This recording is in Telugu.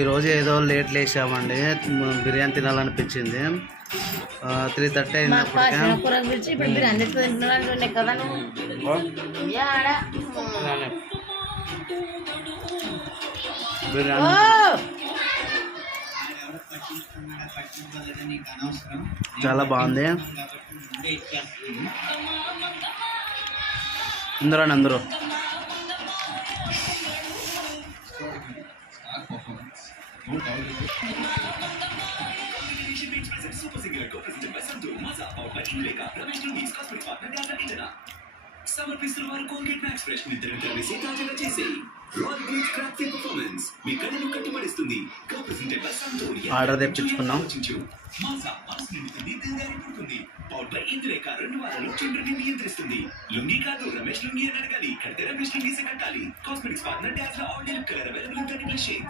ఈరోజు ఏదో లేట్ లేసామండి, బిర్యానీ తినాలనిపించింది. 3:30 అయింది. బిర్యానీ చాలా బాగుంది. అందరూ సమర్పిస్తున్న వారు కోల్గేట్ మ్యాక్స్ ఫ్రెష్ నిద్రను కలిసి తాజాగా చేసి రాయల్ గ్రీట్ క్రాఫ్ట్ పర్ఫార్మెన్స్ మీ కళ్ళను కట్టిపడిస్తుంది. ఆర్డర్ తెప్పించుకున్నాం. మాజా మనసు నిండుతుంది, దిల్దారి పుడుతుంది. పౌడర్ ఇంద్రేక 2 వారాలు చుండ్రుని నియంత్రిస్తుంది. లుంగి కాదు రమేష్ లుంగి అని అడగాలి, కడితే రమేష్ లుంగి కట్టాలి. Cosmetics partner Dazzler all colour available in 30+ shades.